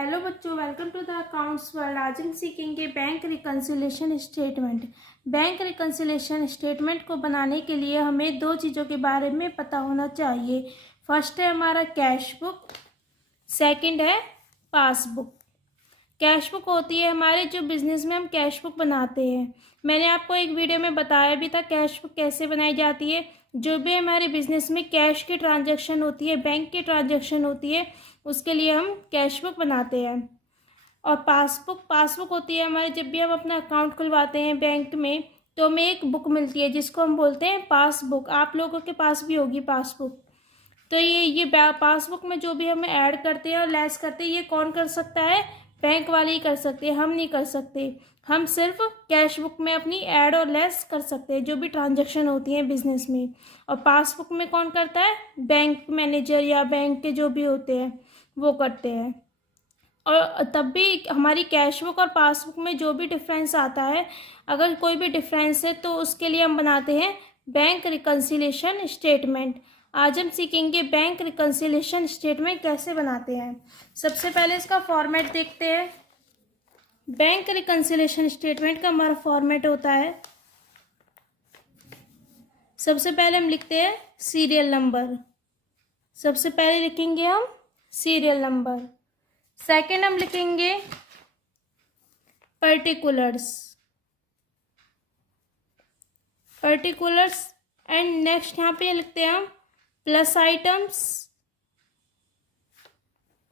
Hello बच्चों, welcome to the accounts world. आज हम सीखेंगे bank reconciliation statement. Bank reconciliation statement को बनाने के लिए हमें दो चीज़ों के बारे में पता होना चाहिए। फर्स्ट है हमारा कैश बुक, सेकंड है पासबुक। कैश बुक होती है हमारे जो बिजनेस में हम कैश बुक बनाते हैं। मैंने आपको एक वीडियो में बताया भी था कैश बुक कैसे बनाई जाती है। जो भी हमारे बिजनेस में कैश की ट्रांजैक्शन होती है, बैंक की ट्रांजैक्शन होती है, उसके लिए हम कैश बुक बनाते हैं। और पासबुक होती है हमारे, जब भी हम अपना अकाउंट खुलवाते हैं बैंक में तो हमें एक बुक मिलती है जिसको हम बोलते हैं पासबुक। आप लोगों के पास भी होगी पासबुक। तो ये पासबुक में जो भी हम ऐड करते हैं और लेस करते हैं, ये कौन कर सकता है? बैंक वाले ही कर सकते हैं, हम नहीं कर सकते। हम सिर्फ कैश बुक में अपनी ऐड और लेस कर सकते हैं जो भी ट्रांजैक्शन होती है बिजनेस में। और पासबुक में कौन करता है? बैंक मैनेजर या बैंक के जो भी होते हैं वो करते हैं। और तब भी हमारी कैश बुक और पासबुक में जो भी डिफरेंस आता है, अगर कोई भी डिफरेंस है तो उसके लिए हम बनाते हैं बैंक रिकन्सिलेशन स्टेटमेंट। आज हम सीखेंगे बैंक रिकन्सिलेशन स्टेटमेंट कैसे बनाते हैं। सबसे पहले इसका फॉर्मेट देखते हैं। बैंक रिकन्सिलेशन स्टेटमेंट का हमारा फॉर्मेट होता है, सबसे पहले हम लिखते हैं सीरियल नंबर। सबसे पहले लिखेंगे हम सीरियल नंबर। सेकंड हम लिखेंगे पर्टिकुलर्स एंड नेक्स्ट यहाँ पे लिखते हैं हम प्लस आइटम्स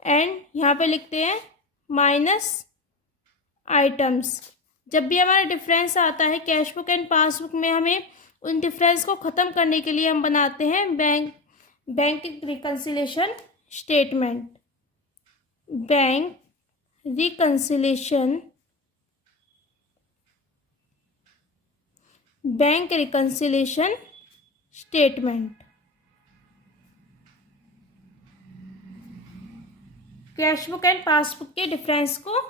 एंड यहाँ पे लिखते हैं माइनस आइटम्स। जब भी हमारा डिफरेंस आता है कैश बुक एंड पासबुक में, हमें उन डिफरेंस को ख़त्म करने के लिए हम बनाते हैं bank reconciliation statement. Bank reconciliation statement. Cash book and passbook के डिफरेंस को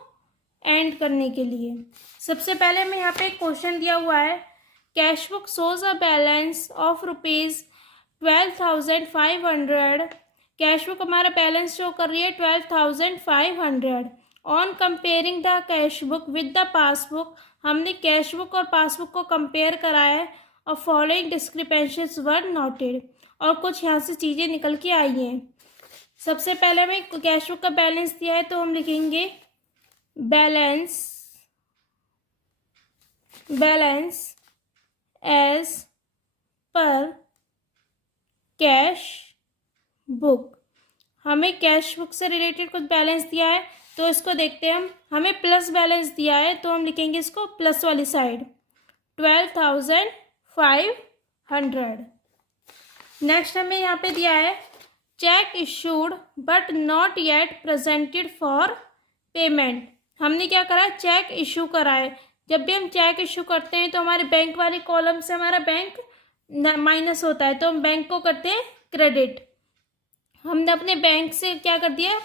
एंड करने के लिए सबसे पहले हमें यहाँ पे एक क्वेश्चन दिया हुआ है। Cash book shows a balance of ₹12,500। Cash book हमारा बैलेंस शो कर रही है 12,500। On comparing the cash book with the passbook, हमने कैश बुक और पासबुक को कंपेयर करा है और फॉलोइंग डिस्क्रिपेंसीज वर नोटेड, और कुछ यहाँ से चीज़ें निकल के आई हैं। सबसे पहले हमें कैश बुक का बैलेंस दिया है तो हम लिखेंगे बैलेंस एज पर कैश बुक। हमें कैश बुक से रिलेटेड कुछ बैलेंस दिया है तो इसको देखते हैं हम। हमें प्लस बैलेंस दिया है तो हम लिखेंगे इसको प्लस वाली साइड 12,500। नेक्स्ट हमें यहाँ पे दिया है check issued but not yet presented for payment. हमने क्या करा? चेक इशू करा है। जब भी हम चेक इशू करते हैं तो हमारे बैंक वाले कॉलम से हमारा बैंक माइनस होता है, तो हम बैंक को करते हैं क्रेडिट। हमने अपने बैंक से क्या कर दिया?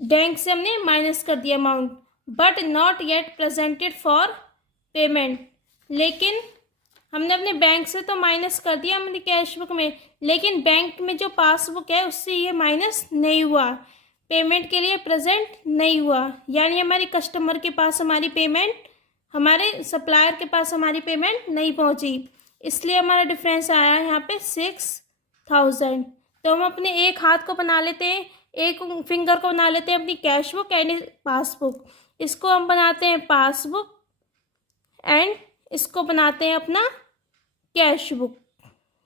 बैंक से हमने माइनस कर दिया amount. But not yet presented for payment, लेकिन हमने अपने बैंक से तो माइनस कर दिया हमने कैश बुक में, लेकिन बैंक में जो पासबुक है उससे ये माइनस नहीं हुआ, पेमेंट के लिए प्रेजेंट नहीं हुआ। यानी हमारी कस्टमर के पास हमारी पेमेंट, हमारे सप्लायर के पास हमारी पेमेंट नहीं पहुंची, इसलिए हमारा डिफरेंस आया है यहाँ पे 6,000। तो हम अपने एक हाथ को बना लेते हैं, एक फिंगर को बना लेते हैं अपनी कैश बुक एंड पासबुक। इसको हम बनाते हैं पासबुक एंड इसको बनाते हैं अपना कैश बुक।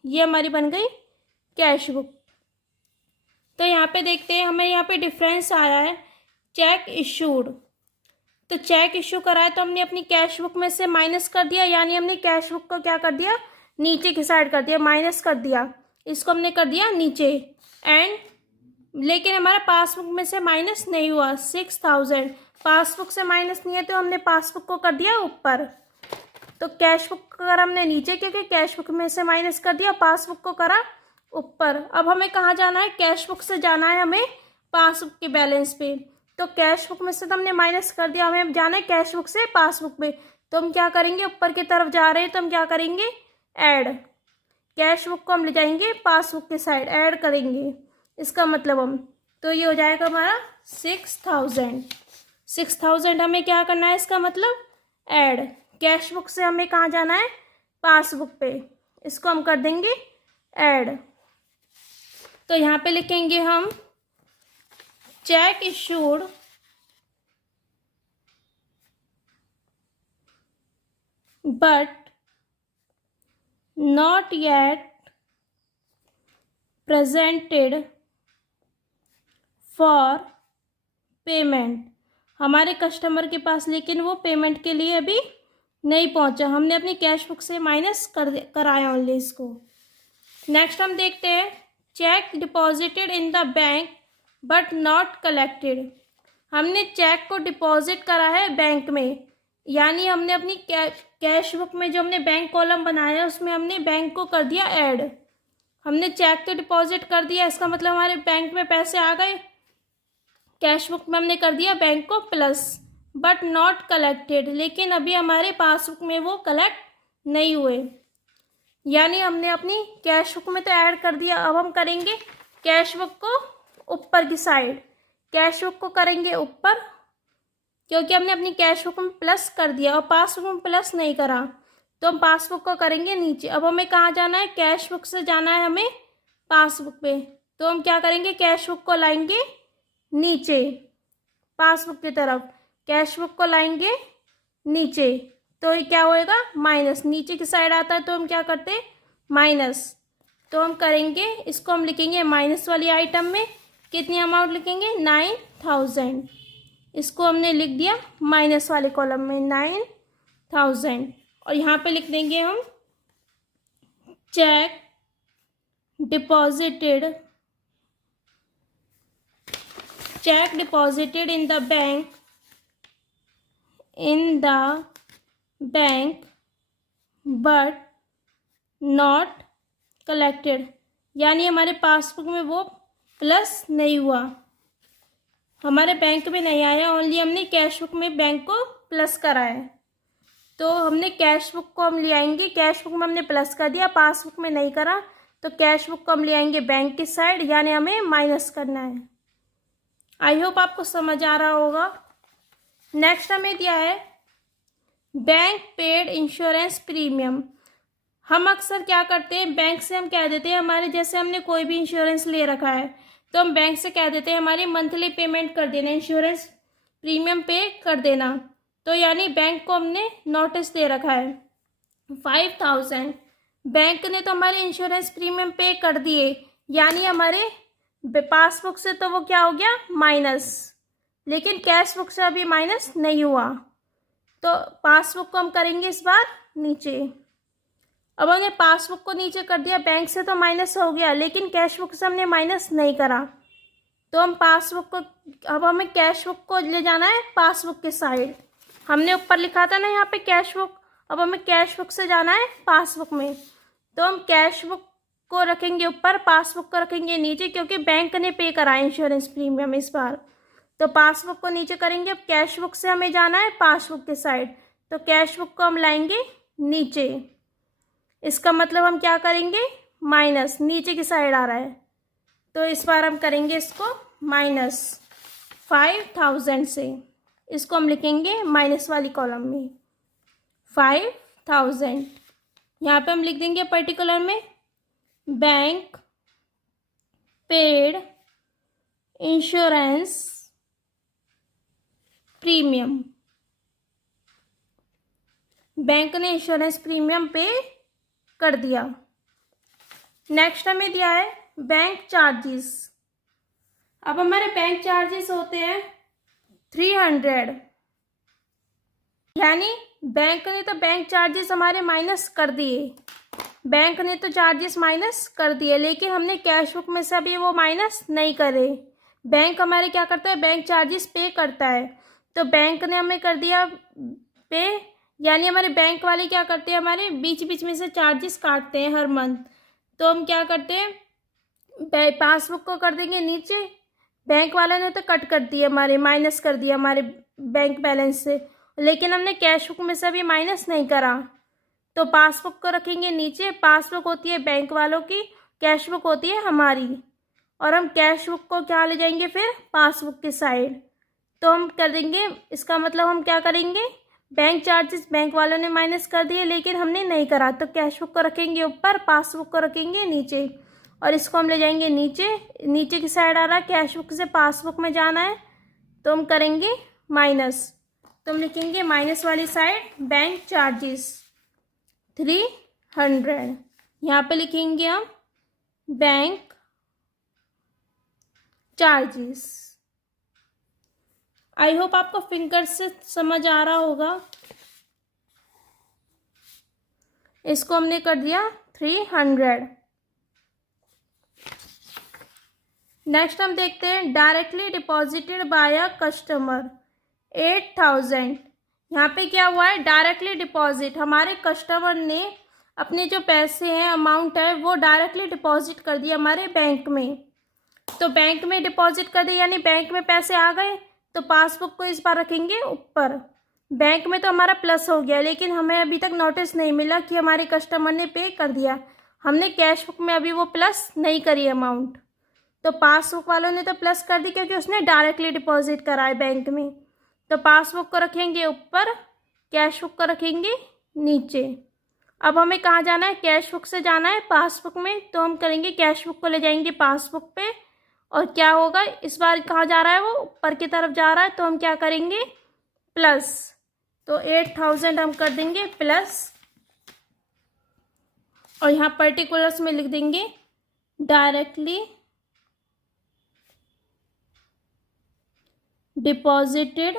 ये हमारी बन गई कैश बुक। तो यहाँ पे देखते हैं, हमें यहाँ पे डिफरेंस आया है चेक इशूड। तो चेक इशू करा है तो हमने अपनी कैश बुक में से माइनस कर दिया, यानी हमने कैश बुक को क्या कर दिया? नीचे की साइड कर दिया, माइनस कर दिया। इसको हमने कर दिया नीचे एंड, लेकिन हमारा पासबुक में से माइनस नहीं हुआ 6,000। पासबुक से माइनस नहीं है तो हमने पासबुक को कर दिया ऊपर। तो कैश बुक अगर हमने नीचे, क्योंकि कैश बुक में से माइनस कर दिया, पासबुक को करा ऊपर। अब हमें कहाँ जाना है? कैश बुक से जाना है हमें पासबुक के बैलेंस पे। तो कैश बुक में से तो हमने माइनस कर दिया, हमें जाना है कैश बुक से पासबुक पे। तो हम क्या करेंगे? ऊपर की तरफ जा रहे हैं तो हम क्या करेंगे? ऐड। कैश बुक को हम ले जाएंगे पासबुक के साइड, ऐड करेंगे इसका मतलब हम। तो ये हो जाएगा हमारा 6,000 हमें क्या करना है, इसका मतलब ऐड। कैश बुक से हमें कहाँ जाना है, पासबुक पे, इसको हम कर देंगे ऐड। तो यहाँ पे लिखेंगे हम check issued but not yet presented for payment. हमारे कस्टमर के पास लेकिन वो पेमेंट के लिए अभी नहीं पहुंचा, हमने अपनी कैश बुक से माइनस कराया ओनली इसको। नेक्स्ट हम देखते हैं check deposited in the bank but not collected. हमने चेक को डिपॉजिट करा है बैंक में, यानी हमने अपनी कैश बुक में जो हमने बैंक कॉलम बनाया है उसमें हमने बैंक को कर दिया ऐड। हमने चेक तो डिपॉजिट कर दिया, इसका मतलब हमारे बैंक में पैसे आ गए, कैश बुक में हमने कर दिया बैंक को प्लस, बट नॉट कलेक्टेड, लेकिन अभी हमारे पासबुक में वो कलेक्ट नहीं हुए। यानी हमने अपनी कैश बुक में तो ऐड कर दिया, अब हम करेंगे कैश बुक को ऊपर की साइड, कैश बुक को करेंगे ऊपर, क्योंकि हमने अपनी कैश बुक में प्लस कर दिया और पासबुक में प्लस नहीं करा, तो हम पासबुक को करेंगे नीचे। अब हमें कहाँ जाना है, कैश बुक से जाना है हमें पासबुक पे, तो हम क्या करेंगे, कैश बुक को लाएंगे नीचे पासबुक की तरफ, कैश बुक को लाएंगे नीचे, तो ये क्या होएगा माइनस, नीचे की साइड आता है तो हम क्या करते हैं माइनस, तो हम करेंगे इसको, हम लिखेंगे माइनस वाली आइटम में कितनी अमाउंट लिखेंगे 9,000, इसको हमने लिख दिया माइनस वाले कॉलम में 9,000। और यहाँ पे लिख देंगे हम check deposited in the bank but not collected, यानी हमारे पासबुक में वो प्लस नहीं हुआ, हमारे बैंक में नहीं आया, ओनली हमने कैश बुक में बैंक को प्लस करा है। तो हमने कैश बुक को हम ले आएंगे, कैश बुक में हमने प्लस कर दिया, पासबुक में नहीं करा, तो कैश बुक को हम ले आएंगे बैंक की साइड, यानी हमें माइनस करना है। आई होप आपको समझ आ रहा होगा। नेक्स्ट हमें दिया है बैंक पेड इंश्योरेंस प्रीमियम। हम अक्सर क्या करते हैं, बैंक से हम कह देते हैं हमारे, जैसे हमने कोई भी इंश्योरेंस ले रखा है तो हम बैंक से कह देते हैं हमारी मंथली पेमेंट कर देना, इंश्योरेंस प्रीमियम पे कर देना। तो यानी बैंक को हमने नोटिस दे रखा है 5,000, बैंक ने तो हमारे इंश्योरेंस प्रीमियम पे कर दिए, यानी हमारे पासबुक से तो वो क्या हो गया माइनस, लेकिन कैश बुक से अभी माइनस नहीं हुआ, तो पासबुक को हम करेंगे इस बार नीचे। अब हमने पासबुक को नीचे कर दिया, बैंक से तो माइनस हो गया, लेकिन कैश बुक से हमने माइनस नहीं करा, तो हम पासबुक को, अब हमें कैश बुक को ले जाना है पासबुक के साइड, हमने ऊपर लिखा था ना यहाँ पे कैश बुक, अब हमें कैश बुक से जाना है पासबुक में, तो हम कैश बुक को रखेंगे ऊपर, पासबुक को रखेंगे नीचे, क्योंकि बैंक ने पे करा है इंश्योरेंस प्रीमियम इस बार, तो पासबुक को नीचे करेंगे। अब कैश बुक से हमें जाना है पासबुक के साइड, तो कैश बुक को हम लाएंगे नीचे, इसका मतलब हम क्या करेंगे माइनस, नीचे की साइड आ रहा है, तो इस बार हम करेंगे इसको माइनस 5,000 से, इसको हम लिखेंगे माइनस वाली कॉलम में 5,000। यहाँ पे हम लिख देंगे पर्टिकुलर में bank paid insurance premium, bank ने इंश्योरेंस प्रीमियम पे कर दिया। नेक्स्ट हमें दिया है बैंक चार्जेस। अब हमारे बैंक चार्जेस होते हैं 300, यानी बैंक ने तो बैंक चार्जेस हमारे माइनस कर दिए, बैंक ने तो चार्जेस माइनस कर दिए, लेकिन हमने कैश बुक में से अभी वो माइनस नहीं करे। बैंक हमारे क्या करता है, बैंक चार्जेस पे करता है, तो बैंक ने हमें कर दिया पे, यानी हमारे बैंक वाले क्या करते हैं, हमारे बीच बीच में से चार्जेस काटते हैं हर मंथ, तो हम क्या करते हैं पासबुक को कर देंगे नीचे, बैंक वाले ने तो कट कर दिया हमारे, माइनस कर दिया हमारे बैंक बैलेंस से, लेकिन हमने कैश बुक में से अभी माइनस नहीं करा, तो पासबुक को रखेंगे नीचे, पासबुक होती है बैंक वालों की, कैश बुक होती है हमारी, और हम कैश बुक को क्या ले जाएंगे फिर पासबुक की साइड। तो हम कर देंगे, इसका मतलब हम क्या करेंगे, बैंक चार्जेस बैंक वालों ने माइनस कर दिए लेकिन हमने नहीं करा, तो कैश बुक को रखेंगे ऊपर, पासबुक को रखेंगे नीचे, और इसको हम ले जाएंगे नीचे। नीचे की साइड आ रहा है, कैश बुक से पासबुक में जाना है, तो हम करेंगे माइनस। तो हम लिखेंगे माइनस वाली साइड बैंक चार्जेस 300। यहाँ पे लिखेंगे हम बैंक चार्जेस। आई होप आपको फिंगर से समझ आ रहा होगा। इसको हमने कर दिया 300। नेक्स्ट हम देखते हैं directly deposited bye a customer 8000। यहाँ पे क्या हुआ है, डायरेक्टली डिपॉजिट, हमारे कस्टमर ने अपने जो पैसे हैं अमाउंट है वो डायरेक्टली डिपॉजिट कर दिया हमारे बैंक में। तो बैंक में डिपॉजिट कर दिया यानी बैंक में पैसे आ गए, तो पासबुक को इस बार रखेंगे ऊपर। बैंक में तो हमारा प्लस हो गया लेकिन हमें अभी तक नोटिस नहीं मिला कि हमारे कस्टमर ने पे कर दिया, हमने कैश बुक में अभी वो प्लस नहीं करी अमाउंट। तो पासबुक वालों ने तो प्लस कर दी क्योंकि उसने डायरेक्टली डिपॉजिट करा है बैंक में। तो पासबुक को रखेंगे ऊपर, कैश बुक को रखेंगे नीचे। अब हमें कहाँ जाना है, कैश बुक से जाना है पासबुक में, तो हम करेंगे कैश बुक को ले जाएंगे पासबुक पे, और क्या होगा इस बार कहाँ जा रहा है, वो ऊपर की तरफ जा रहा है, तो हम क्या करेंगे प्लस। तो 8000 हम कर देंगे प्लस, और यहाँ पर्टिकुलर्स में लिख देंगे directly deposited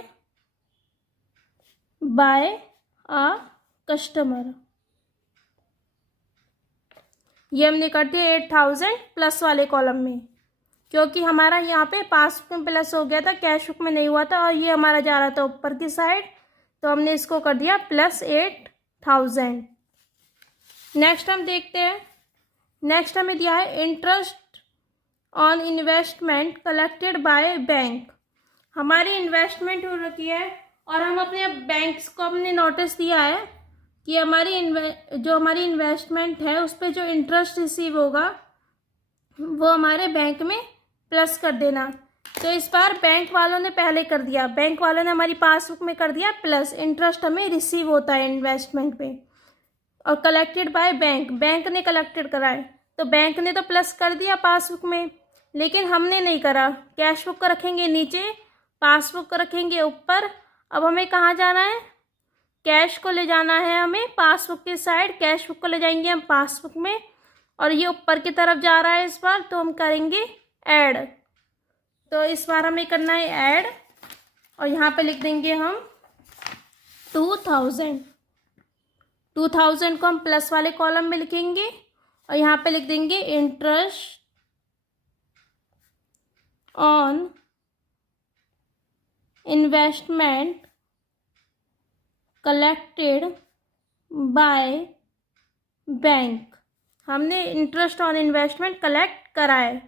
bye a customer. ये हमने कर दिया 8000 प्लस वाले कॉलम में, क्योंकि हमारा यहाँ पे पासबुक में प्लस हो गया था, कैश बुक में नहीं हुआ था, और ये हमारा जा रहा था ऊपर की साइड, तो हमने इसको कर दिया प्लस 8000। नेक्स्ट हम देखते हैं, नेक्स्ट हमें दिया है interest on investment collected by bank. हमारी इन्वेस्टमेंट हो रखी है और हम अपने बैंक्स को हमने नोटिस दिया है कि हमारी इन्वेस्टमेंट है उस पर जो इंटरेस्ट रिसीव होगा वो हमारे बैंक में प्लस कर देना। तो इस बार बैंक वालों ने पहले कर दिया, बैंक वालों ने हमारी पासबुक में कर दिया प्लस, इंटरेस्ट हमें रिसीव होता है इन्वेस्टमेंट पे। और कलेक्टेड बाय बैंक, बैंक ने कलेक्टेड करा है, तो बैंक ने तो प्लस कर दिया पासबुक में लेकिन हमने नहीं करा। कैश बुक को रखेंगे नीचे, पासबुक को रखेंगे ऊपर। अब हमें कहाँ जाना है, कैश को ले जाना है हमें पासबुक की साइड, कैश बुक को ले जाएंगे हम पासबुक में, और ये ऊपर की तरफ जा रहा है इस बार, तो हम करेंगे ऐड। तो इस बार हमें करना है ऐड, और यहाँ पे लिख देंगे हम 2000। 2000 को हम प्लस वाले कॉलम में लिखेंगे, और यहाँ पे लिख देंगे interest on investment collected by bank. हमने इंटरेस्ट ऑन इन्वेस्टमेंट कलेक्ट करा है,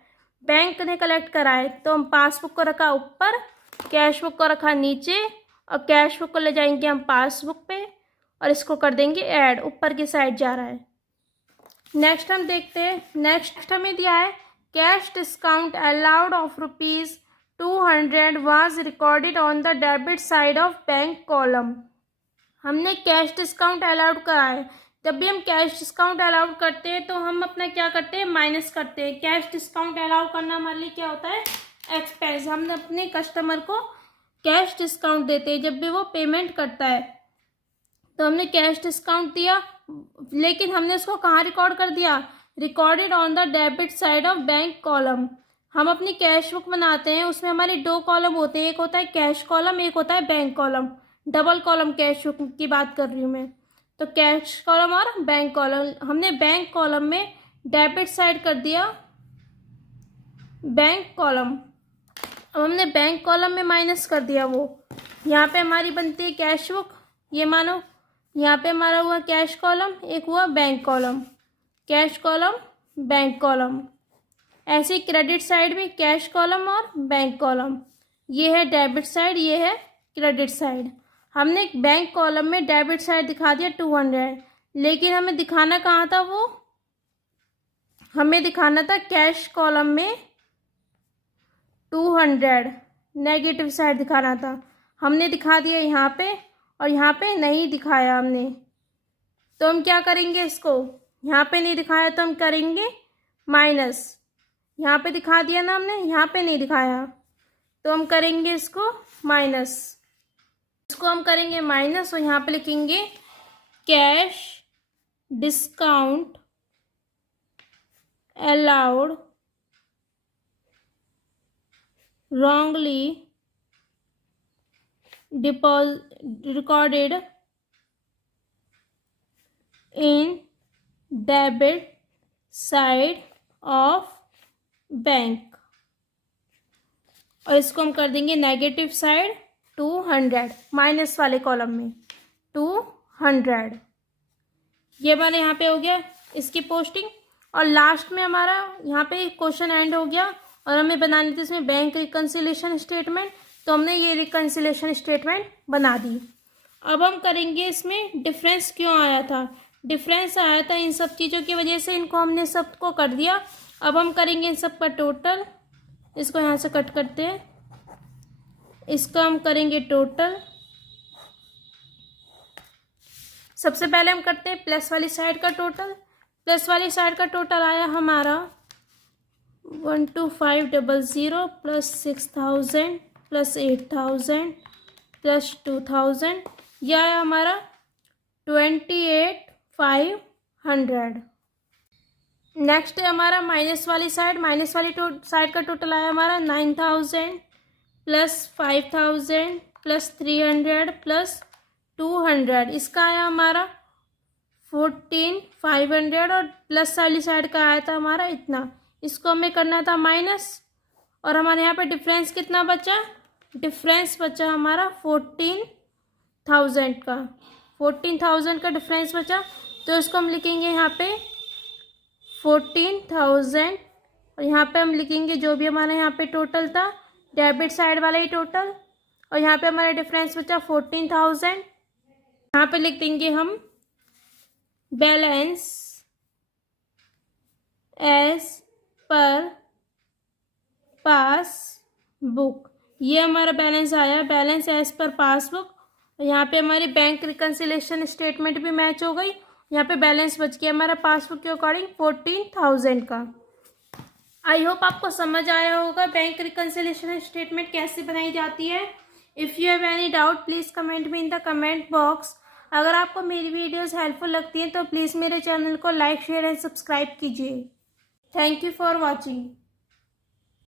बैंक ने कलेक्ट करा है, तो हम पासबुक को रखा ऊपर, कैश बुक को रखा नीचे, और कैश बुक को ले जाएंगे हम पासबुक पे और इसको कर देंगे ऐड, ऊपर की साइड जा रहा है। नेक्स्ट हम देखते हैं, नेक्स्ट हमें दिया है cash discount allowed of ₹200 was recorded on the debit side of bank column. हमने कैश डिस्काउंट अलाउड करा है, जब भी हम कैश डिस्काउंट अलाउड करते हैं तो हम अपना क्या करते हैं माइनस करते हैं। कैश डिस्काउंट अलाउ करना हमारे लिए क्या होता है एक्सपेंस, हम अपने कस्टमर को कैश डिस्काउंट देते हैं जब भी वो पेमेंट करता है। तो हमने कैश डिस्काउंट दिया लेकिन हमने उसको कहाँ रिकॉर्ड कर दिया, recorded on the debit side of bank column. हम अपनी कैश बुक बनाते हैं, उसमें हमारे 2 कॉलम होते हैं, एक होता है कैश कॉलम, एक होता है bank column, double column cash book की बात कर रही हूँ मैं। तो कैश कॉलम और बैंक कॉलम, हमने बैंक कॉलम में डेबिट साइड कर दिया बैंक कॉलम। अब हमने बैंक कॉलम में माइनस कर दिया, वो यहाँ पे हमारी बनती है कैश बुक, ये मानो यहाँ पे हमारा हुआ कैश कॉलम, एक हुआ bank column, cash column bank column. ऐसे क्रेडिट साइड में कैश कॉलम और बैंक कॉलम, ये है डेबिट साइड, ये है क्रेडिट साइड। हमने बैंक कॉलम में डेबिट साइड दिखा दिया 200, लेकिन हमें दिखाना कहाँ था, वो हमें दिखाना था कैश कॉलम में 200 नेगेटिव साइड दिखाना था, हमने दिखा दिया यहाँ पे और यहाँ पे नहीं दिखाया हमने। तो हम क्या करेंगे, इसको यहाँ पे नहीं दिखाया तो हम करेंगे माइनस। यहाँ पे दिखा दिया ना हमने, यहाँ पे नहीं दिखाया तो हम करेंगे इसको माइनस। इसको हम करेंगे माइनस और यहाँ पे लिखेंगे cash discount allowed wrongly recorded in debit side of bank. और इसको हम कर देंगे नेगेटिव साइड 200, माइनस वाले कॉलम में 200। ये हमारे यहाँ पे हो गया इसकी पोस्टिंग। और लास्ट में हमारा यहाँ पे क्वेश्चन एंड हो गया और हमें बनानी थी इसमें बैंक रिकन्सिलेशन स्टेटमेंट, तो हमने ये रिकन्सिलेशन स्टेटमेंट बना दी। अब हम करेंगे इसमें डिफरेंस क्यों आया था। डिफरेंस आया था इन सब चीज़ों की वजह से, इनको हमने सबको कर दिया। अब हम करेंगे इन सब का टोटल। इसको यहाँ से कट करते हैं, इसका हम करेंगे टोटल। सबसे पहले हम करते हैं प्लस वाली साइड का टोटल। प्लस वाली साइड का टोटल आया हमारा 12500 प्लस 6000 प्लस 8000 प्लस 2000, यह आया हमारा 28500। नेक्स्ट है हमारा माइनस वाली साइड। माइनस वाली साइड का टोटल आया हमारा 9000 प्लस 5000 प्लस 300 प्लस 200, इसका आया हमारा 14500 और प्लस वाली साइड का आया था हमारा इतना। इसको हमें करना था माइनस और हमारे यहाँ पे डिफरेंस कितना बचा, डिफरेंस बचा हमारा 14000 का। 14000 का डिफरेंस बचा, तो इसको हम लिखेंगे यहाँ पे 14000 और यहाँ पे हम लिखेंगे जो भी हमारा यहाँ पे टोटल था, डेबिट साइड वाला ही टोटल। और यहाँ पे हमारा डिफरेंस बचा 14000। यहाँ पे लिख देंगे हम बैलेंस एज पर पासबुक। ये हमारा बैलेंस आया, बैलेंस एज पर पासबुक। और यहाँ पे हमारी बैंक रिकन्सिलेशन स्टेटमेंट भी मैच हो गई। यहाँ पे बैलेंस बच गया हमारा पासबुक के अकॉर्डिंग 14000 का। आई होप आपको समझ आया होगा बैंक रिकन्सिलेशन स्टेटमेंट कैसे बनाई जाती है। If you have any doubt please comment me in the comment box. अगर आपको मेरी वीडियोस हेल्पफुल लगती हैं तो प्लीज़ मेरे चैनल को लाइक शेयर एंड सब्सक्राइब कीजिए। Thank you for watching.